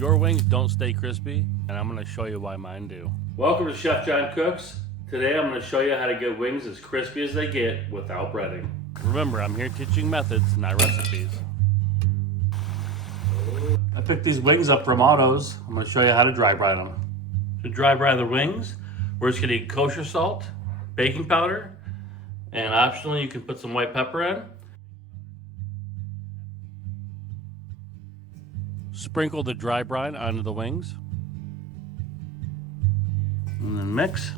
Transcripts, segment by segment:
Your wings don't stay crispy, and I'm going to show you why mine do. Welcome to Chef John Cooks. Today I'm going to show you how to get wings as crispy as they get without breading. Remember, I'm here teaching methods, not recipes. I picked these wings up from Autos. I'm going to show you how to dry brine them. To dry brine the wings, we're just going to need kosher salt, baking powder, and optionally you can put some white pepper in. Sprinkle the dry brine onto the wings. And then mix.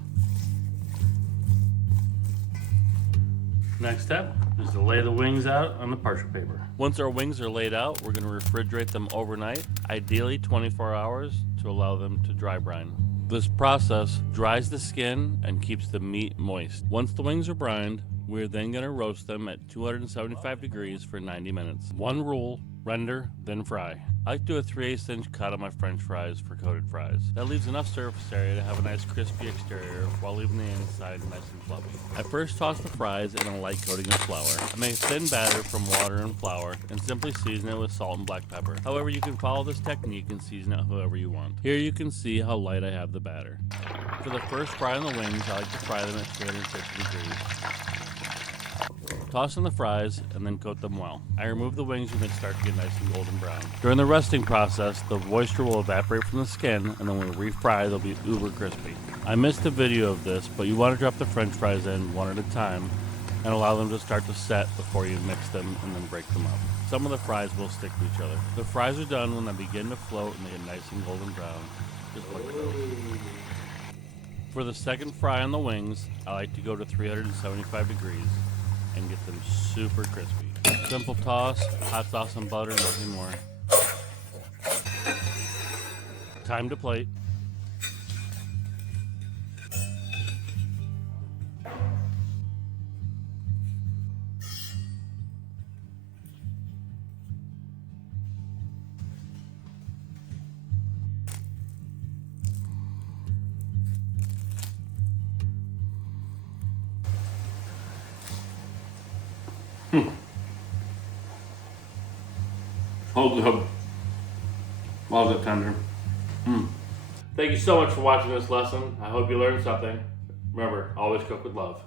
Next step is to lay the wings out on the parchment paper. Once our wings are laid out, we're going to refrigerate them overnight, ideally 24 hours, to allow them to dry brine. This process dries the skin and keeps the meat moist. Once the wings are brined, we're then going to roast them at 275 degrees for 90 minutes. One rule, render, then fry. I like to do a 3/8 inch cut on my french fries for coated fries. That leaves enough surface area to have a nice crispy exterior while leaving the inside nice and fluffy. I first toss the fries in a light coating of flour. I make a thin batter from water and flour and simply season it with salt and black pepper. However, you can follow this technique and season it however you want. Here you can see how light I have the batter. For the first fry on the wings, I like to fry them at 360 degrees. Toss in the fries and then coat them well. I remove the wings when they start to get nice and golden brown. During the resting process, the moisture will evaporate from the skin, and then when we refry, they'll be uber crispy. I missed a video of this, but you want to drop the french fries in one at a time and allow them to start to set before you mix them and then break them up. Some of the fries will stick to each other. The fries are done when they begin to float and they get nice and golden brown, just like those. For the second fry on the wings, I like to go to 375 degrees and get them super crispy. Simple toss, hot sauce and butter, nothing more. Time to plate. Hold up. Love it tender. Thank you so much for watching this lesson. I hope you learned something. Remember, always cook with love.